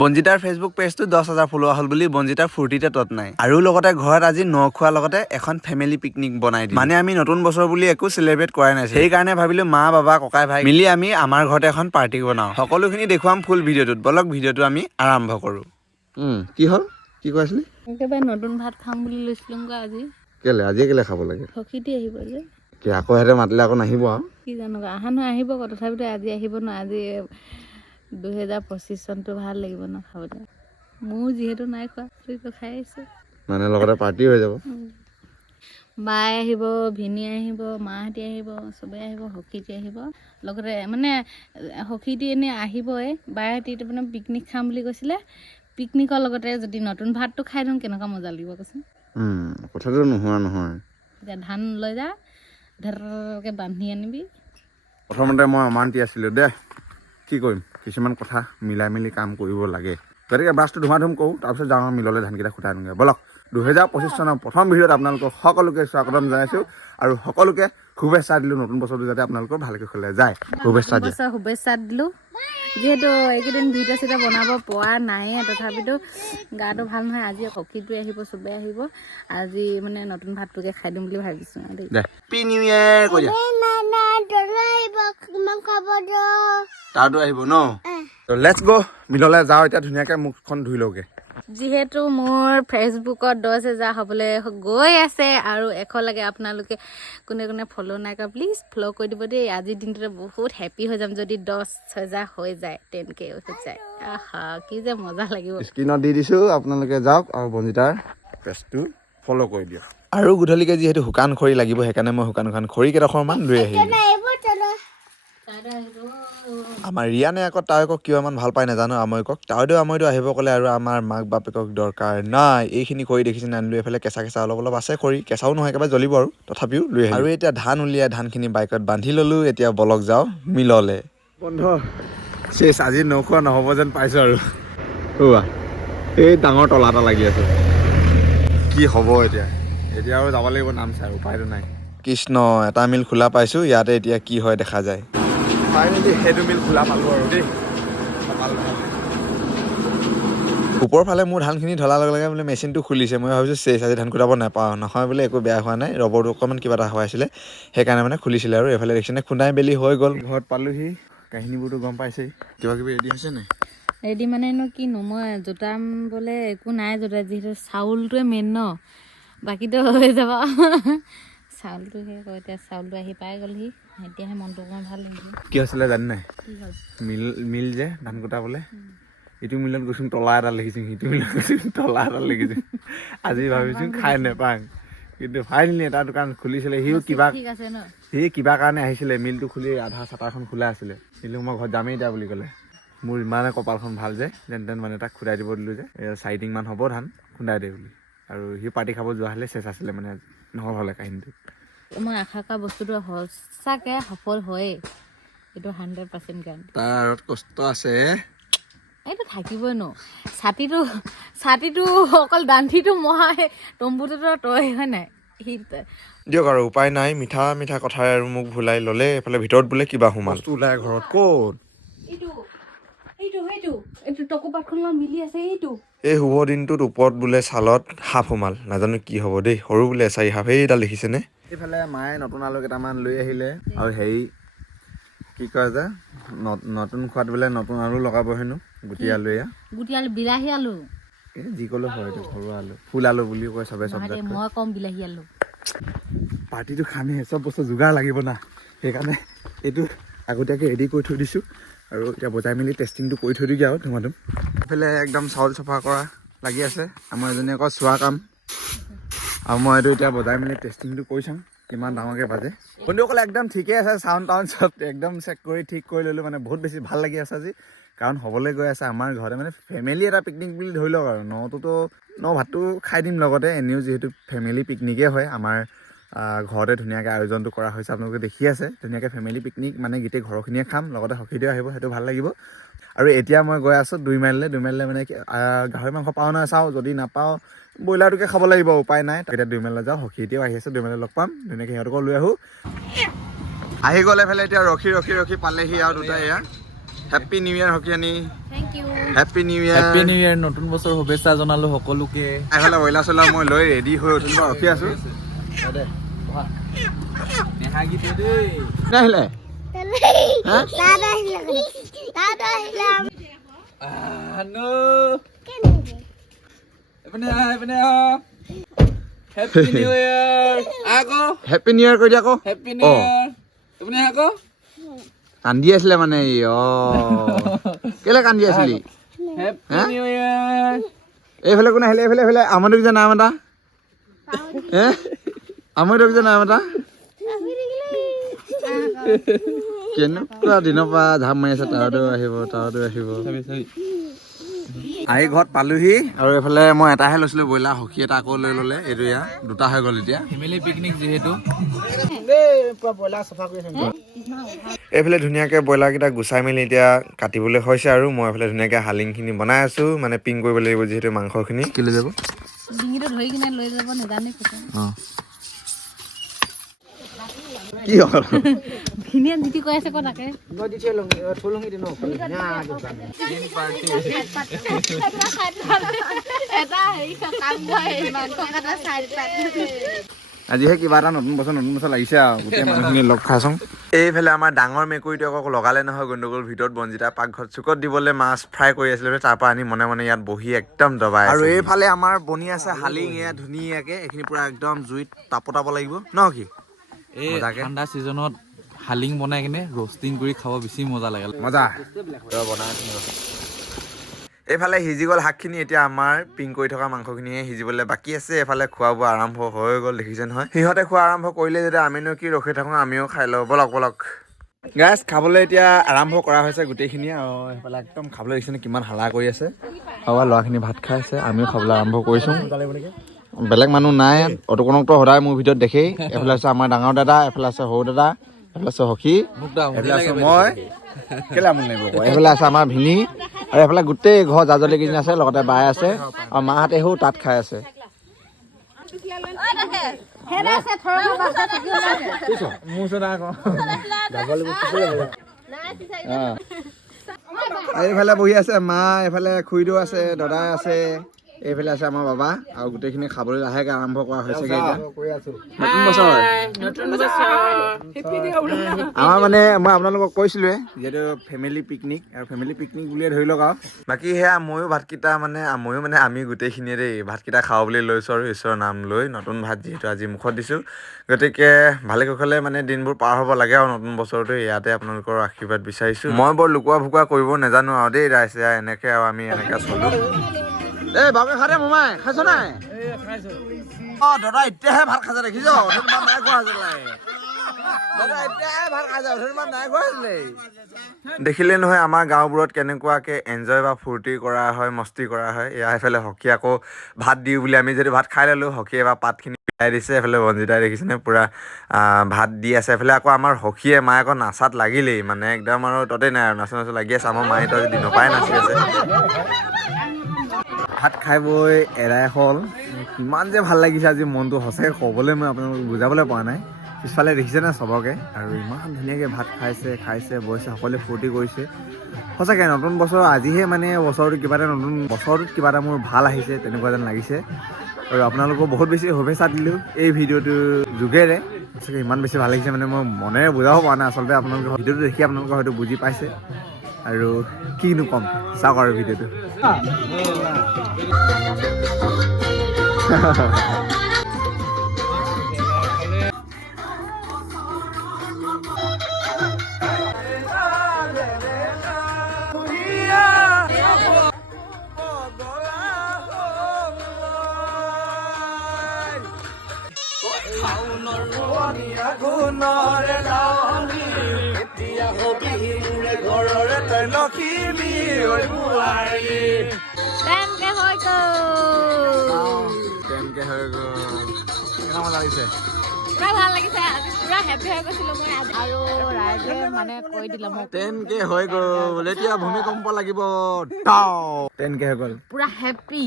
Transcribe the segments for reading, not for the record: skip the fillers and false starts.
বঞ্জিতাৰ Facebook পেজটো 10,000 flower হ'ল বুলি বঞ্জিতাৰ ফূৰ্তিতে তত নাই। আৰু লগতে ঘৰত আজি ন খোৱাৰ লগতে এখন ফেমিলি পিকনিক বনাই দিম। মানে আমি নতুন বছৰ বুলি একো চেলিব্ৰেট কৰাই নাই। সেইকাৰণে ভাবিলো মা বাবা ককাই ভাই মিলি আমি আমাৰ ঘৰতে এখন পাৰ্টি বনাওঁ। সকলোখিনি দেখুৱাম ফুল ভিডিঅ'টোত। বলক ভিডিঅ'টো আমি আৰম্ভ কৰোঁ। কি হ'ল কি কৈ আছিলি? একেবাৰে নতুন ভাত খাম বুলি লৈছিলো আজি। কেলে খাব লাগে? সখীটি আহিব যে। কি আকৌ সিহঁতে মাতিলে আকৌ নাহিব আৰু? কি জানো অহা নহয় আহিব আকৌ, তথাপিতো আজি আহিব ন। আজি 2025 চনটো ভাল লাগিব ন খাবলৈ। মোৰ যিহেতু নাই খোৱা তইতো খাই আহিছে। মানে লগতে পাৰ্টি হৈ যাব। বাই আহিব, ভিনী আহিব, মাহঁতি আহিব, চবেই আহিব, সখীটি আহিব। লগতে মানে সখীটি এনেই আহিবই, বাহঁতি মানে পিকনিক খাম বুলি কৈছিলে। পিকনিকৰ লগতে যদি নতুন ভাতটো খাই দিওঁ কেনেকুৱা মজা লাগিব কচোন। কথাটো নোহোৱা নহয়। এতিয়া ধান লৈ যা, ধেৰকৈ বান্ধি আনিবি। প্ৰথমতে মই অমান্তি আছিলোঁ দে, কি কৰিম, কিছুমান কথা মিলাই মেলি কাম কৰিব লাগে। গতিকে ব্ৰাছটো ধুমা ধুম কৰোঁ, তাৰপিছত যাওঁ মিললৈ ধানকেইটা খুটাই আনোগৈ। বলক 2025 চনৰ প্ৰথম ভিডিঅ'ত আপোনালোকক সকলোকে স্বাগতম জনাইছোঁ আৰু সকলোকে শুভেচ্ছা দিলোঁ। নতুন বছৰটো যাতে আপোনালোকৰ ভালকৈ খোলে যায়, শুভেচ্ছা দিলোঁ। যিহেতু এইকেইদিন ভিডিঅ' চিডিঅ' বনাব পৰা নাইয়ে, তথাপিতো গাটো ভাল নহয়। আজি সখীটোৱে আহিব, চবেই আহিব। আজি মানে নতুন ভাতটোকে খাই দিম বুলি ভাবিছোঁ দেই। হেপী নিউ ইয়েৰ কৈ দিয়া। তাৰতো আহিব ন? লেটছ গ' মিললৈ যাওঁ এতিয়া। ধুনীয়াকৈ মুখখন ধুই লওঁগৈ। যিহেতু মোৰ ফেচবুকত 10,000 হ'বলৈ গৈ আছে আৰু 100 লাগে। আপোনালোকে কোনে ফ'ল' নাই কৰা প্লিজ ফ'ল' কৰি দিব দেই। আজিৰ দিনটোতে বহুত হেপ্পী হৈ যাম যদি 10,000 হৈ যায়, 10K হৈ যায়। আহা কি যে মজা লাগিব। স্ক্ৰীণত দি দিছোঁ, আপোনালোকে যাওক আৰু বঞ্জিতাৰ পেজটো ফ'ল' কৰি দিয়ক। আৰু গধূলিকৈ যিহেতু শুকান খৰি লাগিব, সেইকাৰণে মই শুকান খৰি কেইডোখৰমান লৈ আহিলোঁ। আমাৰ ৰিয়ানে আকৌ তাইক কিয় ইমান ভাল পাই নাজানো আমৈকক। তাইদেউ আহিব ক'লে আৰু আমাৰ মাক বাপেকক দৰকাৰ নাই। এইখিনি খৰি দেখিছে আনিলোঁ। এইফালে কেঁচা অলপ আছে খৰি, কেঁচাও নহয় একেবাৰে জ্বলিব আৰু তথাপিও লৈ আহিলোঁ। আৰু এতিয়া ধান উলিয়াই ধানখিনি বাইকত বান্ধি ল'লোঁ। এতিয়া বলক যাওঁ মিললে। বন্ধ চেচ, আজি নখোৱা নহ'ব যেন পাইছোঁ আৰু। এই ডাঙৰ তলা এটা লাগি আছে, কি হ'ব এতিয়া আৰু যাব লাগিব নাম চাই, উপায়টো নাই। কৃষ্ণ, এটা মিল খোলা পাইছোঁ, ইয়াতে এতিয়া কি হয় দেখা যায়। ফাইনেলি সেইটো মিল খোলা পালোঁ আৰু দেই। ওপৰ ফালে মোৰ ধানখিনি ঢলাৰ লগে লগে বোলে মেচিনটো খুলিছে। মই ভাবিছোঁ চেচ, আজি ধান কুটাব নাপাওঁ। নহয় বোলে একো বেয়া হোৱা নাই, ৰবৰটো অকণমান কিবা এটা হোৱাইছিলে, সেইকাৰণে মানে খুলিছিলে। আৰু এইফালে দেখিছেনে খুন্দাই বেলি হৈ গ'ল। ঘৰত পালোহি, কাহিনীবোৰতো গম পাইছেই। কিবা কিবি ৰেডি হৈছে নাই? ৰেডি মানেনো কিনো, মই জোতাম বোলে একো নাই জোতা, যিহেতু চাউলটোৱে মেইন ন, বাকীটো হৈ যাব। চাউলটোহে কয়, এতিয়া চাউলটো আহি পাই গ'লহি। এতিয়াহে মনটো অকণমান ভাল লাগিছে। কি হৈছিলে জানি নাই? কি হ'ল? মিল যে ধান কুটাবলৈ, ইটো মিলত গৈছোঁ তলা এটা লিখিছোঁ, সিটো মিলত গৈছোঁ তলা এটা লিখিছোঁ। আজি ভাবিছোঁ খাই নেপাং, কিন্তু ফাইনেলি এটা দোকান খুলিছিলে। সি কিবা কাৰণে আহিছিলে, মিলটো খুলি আধা চাটাৰখন খোলা আছিলে। কিন্তু মই ঘৰত যামেই এতিয়া বুলি ক'লে। মোৰ ইমানে কপালখন ভাল যে যেন তেন মানে তাক খুন্দাই দিব দিলোঁ যে 4 মান হ'ব ধান, খুন্দাই দে বুলি। আৰু সি পাৰ্টি খাব যোৱা হ'লে চেচ আছিলে, মানে নহ'ল হ'লে কাহিনীটো। মই আশা কৰা বস্তুটো সঁচাকৈ সফল হয়েই, এইটো 100% গান। তাৰ আঁৰত কষ্ট আছে, এইটো থাকিবই ন। ছাতিটো অকল দান্ঠিটো মহাই, তম্বুটোতো তই হয় নাই। দিয়ক আৰু উপায় নাই। মিঠা মিঠা কথাই আৰু মোক ভুলাই ল'লে। এইফালে ভিতৰত বোলে কিবা সোমাল। ওলাই ঘৰত ক'ত? এইটো টকৌপাতখন মিলি আছে। এই শুভ দিনটোত ওপৰত বোলে ছালত সাপ সোমাল। নাজানো কি হ'ব দেই, সৰু বোলে এচাৰি সাপ। এইডাল দেখিছেনে? এইফালে মায়ে নতুন আলু কেইটামান লৈ আহিলে। আৰু হেৰি কি কয় যে নতুন খোৱাত বোলে নতুন আলু লগাব হেনো, গুটি আলু। এয়া গুটি আলু, বিলাহী আলু, যি ক'লেও হয়, এইটো সৰু আলু, ফুল আলু বুলিও কয় চবে। মই কম বিলাহী আলু। পাৰ্টিটো খামেই, চব বস্তু যোগাৰ লাগিব না, সেইকাৰণে এইটো আগতীয়াকৈ ৰেডি কৰি থৈ দিছোঁ। আৰু এতিয়া বজাই মেলি টেষ্টিংটো কৰি থৈ দিওঁগৈ আৰু ধুমাধুম। এইফালে একদম চাউল চফা কৰা লাগি আছে আমাৰ এজনীয়ে আকৌ চোৱা কাম। আৰু মই এইটো এতিয়া বজাই মেলি টেষ্টিংটো কৰি চাম কিমান ডাঙৰকৈ বাজে। বন্ধুসকলে একদম ঠিকে আছে, চাউণ্ড টাউণ্ড চব একদম চেক কৰি ঠিক কৰি ল'লোঁ। মানে বহুত বেছি ভাল লাগি আছে আজি, কাৰণ হ'বলৈ গৈ আছে আমাৰ ঘৰতে মানে ফেমিলি এটা পিকনিক বুলি ধৰি লওক। আৰু ন ভাতটো খাই দিম লগতে, এনেও যিহেতু ফেমিলি পিকনিকেই হয় আমাৰ। ঘৰতে ধুনীয়াকৈ আয়োজনটো কৰা হৈছে, আপোনালোকে দেখি আছে। ধুনীয়াকৈ ফেমিলি পিকনিক মানে গোটেই ঘৰখিনিয়ে খাম, লগতে সখীদেউ আহিব, সেইটো ভাল লাগিব। আৰু এতিয়া মই গৈ আছোঁ 2 মাইললৈ মানে গাহৰি মাংস পাওঁ নাই চাওঁ, যদি নাপাওঁ ব্ৰইলাৰটোকে খাব লাগিব, উপায় নাই। এতিয়া 2 মাইললৈ যাওঁ, সখীদেউ আহি আছে, 2 মাইলত লগ পাম। ধুনীয়াকৈ সিহঁতকো লৈ আহোঁ। আহি গ'লে এইফালে এতিয়া ৰখি পালেহি আৰু দুটাই এয়া হেপ্পী নিউ ইয়াৰ হকিয়ানী thank you happy new year happy new year নতুন বছৰ শুভেচ্ছা জনালো সকলোকে এইফালে ব্ৰইলাৰ চইলাৰ মই লৈ ৰেডি হৈ উঠিব ৰখি আছো আহিলে হেপ্পী নিউ ইয়াৰ আকৌ হেপ্পী নিউ ইয়াৰ কৈ দিয়া আকৌ হেপ্পী নিউ ইয়াৰ আপুনি আকৌ কান্দি আছিলে মানে কেলে কান্দি আছিলি হেপ্পী নিউ ইয়াৰ এইফালে কোন আহিলে এইফালে এইফালে আমদক যে নাম এটা আমদক যে নাম এটা কেনেকুৱা দিনৰ পৰা ঝাপ মাৰি আছে তাতো আহিব আহি ঘৰত পালোহি আৰু এইফালে মই এটাহে লৈছিলো ব্ৰইলাৰ হকী এটা আকৌ লৈ ললে এইটো ইয়াৰ দুটা হৈ গ'ল এতিয়া ফেমিলি পিকনিক যিহেতু এইফালে ধুনীয়াকৈ ব্ৰইলাৰকেইটা গুচাই মেলি এতিয়া কাটিবলৈ হৈছে আৰু মই এইফালে ধুনীয়াকৈ হালিংখিনি বনাই আছোঁ মানে পিং কৰিব লাগিব যিহেতু মাংসখিনি কি লৈ যাব ডিঙিটো ধৰি কিনে লৈ যাব নেজানে কি হ'ল ধুনীয়া জিতি কৈ আছে ক তাকে আজিহে কিবা এটা নতুন বছৰ লাগিছে আৰু গোটেই মানুহখিনি লগ খাইছোঁ এইফালে আমাৰ ডাঙৰ মেকুৰীটো আকৌ লগালে নহয় গণ্ডগোল ভিতৰত বনজিতা পাকঘৰত চুকত দিবলৈ মাছ ফ্ৰাই কৰি আছিলে তাৰ পৰা আনি মনে মনে ইয়াত বহি একদম দবাই আৰু এইফালে আমাৰ বনি আছে হালিং এয়া ধুনীয়াকে এইখিনি পুৰা একদম জুইত তাপতাব লাগিব ন কি এই ঠাণ্ডা ছিজনত হালিং বনাই কিনে ৰষ্টিং কৰি খাব বেছি মজা লাগে মজা এইফালে সিজি গ'ল শাকখিনি এতিয়া আমাৰ পিং কৰি থকা মাংসখিনিহে সিজিবলৈ বাকী আছে এইফালে খোৱা বোৱা আৰম্ভ হৈ গ'ল দেখিছে নহয় সিহঁতে খোৱা আৰম্ভ কৰিলে যেতিয়া আমিনো কি ৰখি থাকোঁ আমিও খাই লওঁ বলক গাইজ খাবলৈ এতিয়া আৰম্ভ কৰা হৈছে গোটেইখিনি আৰু সেইফালে একদম খাবলৈ দেখিছেনে কিমান হালা কৰি আছে আৰু ল'ৰাখিনি ভাত খাই আছে আমিও খাবলৈ আৰম্ভ কৰিছোঁ বেলেগ মানুহ নাই অটোকনকটো সদায় মোৰ ভিতৰত দেখেই এইফালে আছে আমাৰ ডাঙৰ দাদা এইফালে আছে সৰু দাদা এইফালে আছে সখী এইফালে আছে মই কেলে আমনি লাগিব এইফালে আছে আমাৰ ভিনি আৰু এইফালে গোটেই ঘৰ জাজলি কিনি আছে লগতে বাই আছে আৰু মাহঁতে সৌ তাত খাই আছে এইফালে বহি আছে মা এইফালে খুৰীদেউ আছে দাদাই আছে এইফালে আছে আমাৰ বাবা আৰু গোটেইখিনি খাবলৈ লাহেকৈ আৰম্ভ কৰা হৈছেগৈ নতুন বছৰ আমাৰ মানে মই আপোনালোকক কৈছিলোঁৱে যিহেতু ফেমিলি পিকনিক আৰু ফেমিলি পিকনিক বুলিয়ে ধৰি লওক আৰু বাকী সেয়া ময়ো ভাতকেইটা মানে আমি গোটেইখিনিয়ে দেই ভাতকেইটা খাওঁ বুলি লৈছোঁ আৰু ঈশ্বৰৰ নাম লৈ নতুন ভাত যিহেতু আজি মুখত দিছোঁ গতিকে ভালে কুশলে মানে দিনবোৰ পাৰ হ'ব লাগে আৰু নতুন বছৰটো ইয়াতে আপোনালোকৰ আশীৰ্বাদ বিচাৰিছোঁ মই বৰ লুকুৱা ভুকুৱা কৰিব নাজানো আৰু দেই ৰাইজে এনেকৈ আৰু আমি এনেকৈ চলোঁ এই বাবে খাতে মোমাই খাইছ নাই অঁ দাদা এতিয়াহে ভাত খাইছে দেখিছ নাই খোৱা আছিলে দাদা এতিয়াহে ভাত খাইছে নাই খোৱা আছিলে দেখিলে নহয় আমাৰ গাঁওবোৰত কেনেকুৱাকৈ এনজয় বা ফূৰ্তি কৰা হয় মস্তি কৰা হয় এয়া এইফালে হকী আকৌ ভাত দিওঁ বুলি আমি যদি ভাত খাই ল'লোঁ হকীয়ে বা পাতখিনি খাই দিছে এইফালে বনজিতাই দেখিছেনে পূৰা ভাত দি আছে এইফালে আকৌ আমাৰ সখীয়ে মায়ে আকৌ নাচাত লাগিলেই মানে একদম আৰু ততেই নাই আৰু নাচো লাগি আছে আমাৰ মায়েতো আজি দিনৰ পৰাই নাচি আছে ভাত খাই বৈ এৰাই হ'ল কিমান যে ভাল লাগিছে আজি মনটো সঁচাকৈ ক'বলৈ মই আপোনালোকক বুজাবলৈ পৰা নাই পিছফালে দেখিছে নে চবকে আৰু ইমান ধুনীয়াকৈ ভাত খাইছে বৈছে সকলোৱে ফূৰ্তি কৰিছে সঁচাকৈ নতুন বছৰ আজিহে মানে বছৰটোত কিবা এটা মোৰ ভাল আহিছে তেনেকুৱা যেন লাগিছে আৰু আপোনালোকক বহুত বেছি শুভেচ্ছা দিলোঁ এই ভিডিঅ'টোৰ যোগেৰে সঁচাকৈ ইমান বেছি ভাল লাগিছে মানে মই মনেৰে বুজাব পৰা নাই আচলতে আপোনালোকে ভিডিঅ'টো দেখি আপোনালোকে হয়তো বুজি পাইছে আৰু কিনো ক'ম চাওক আৰু ভিডিঅ'টো পুৰা ভাল লাগিছে আজি পুৰা হেপী হৈ গৈছিলোঁ মই আৰু ৰাইজে মানে কৈ দিলে মোক 10K হৈ গ'ল এতিয়া ভূমিকম্প লাগিব 10K হৈ গ'ল পুৰা happy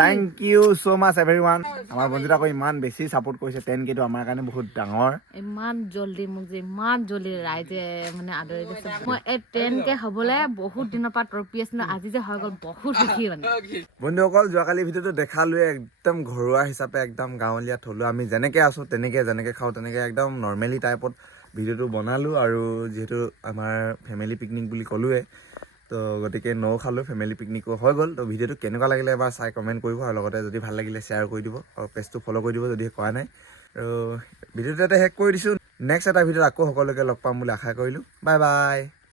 thank you so' much everyone. আমাৰ বন্ধুত আকৌ ইমান বেছি ছাপোৰ্ট কৰিছে 10K টো আমাৰ কাৰণে বহুত ডাঙৰ। ইমান জল্দি মোক যে ইমান জল্দি ৰাইজে মানে আদৰি দিছে। মই এই 10K হ'বলৈ বহুত দিনৰ পৰা তৰপি আছিলো, আজি যে হৈ গ'ল বহুত সুখী মানে। বন্ধুসকল যোৱাকালি ভিডিঅ'টো দেখালোৱে একদম ঘৰুৱা হিচাপে একদম গাঁৱলীয়া থলুৱা আমি যেনেকৈ আছোঁ যেনেকৈ খাওঁ তেনেকৈ একদম নৰ্মেলি টাইপত ভিডিঅ'টো বনালোঁ। আৰু যিহেতু আমাৰ ফেমিলি পিকনিক বুলি ক'লোৱে, তো গতিকে নৌ খালোঁ, ফেমিলি পিকনিকো হৈ গ'ল। তো ভিডিঅ'টো কেনেকুৱা লাগিলে এবাৰ চাই কমেণ্ট কৰিব, আৰু লগতে যদি ভাল লাগিলে শ্বেয়াৰ কৰি দিব আৰু পেজটো ফ'ল' কৰি দিব যদি কৰা নাই। আৰু ভিডিঅ'টো ইয়াতে শেষ কৰি দিছোঁ। নেক্সট এটা ভিডিঅ'ত আকৌ সকলোকে লগ পাম বুলি আশা কৰিলোঁ। Bye bye.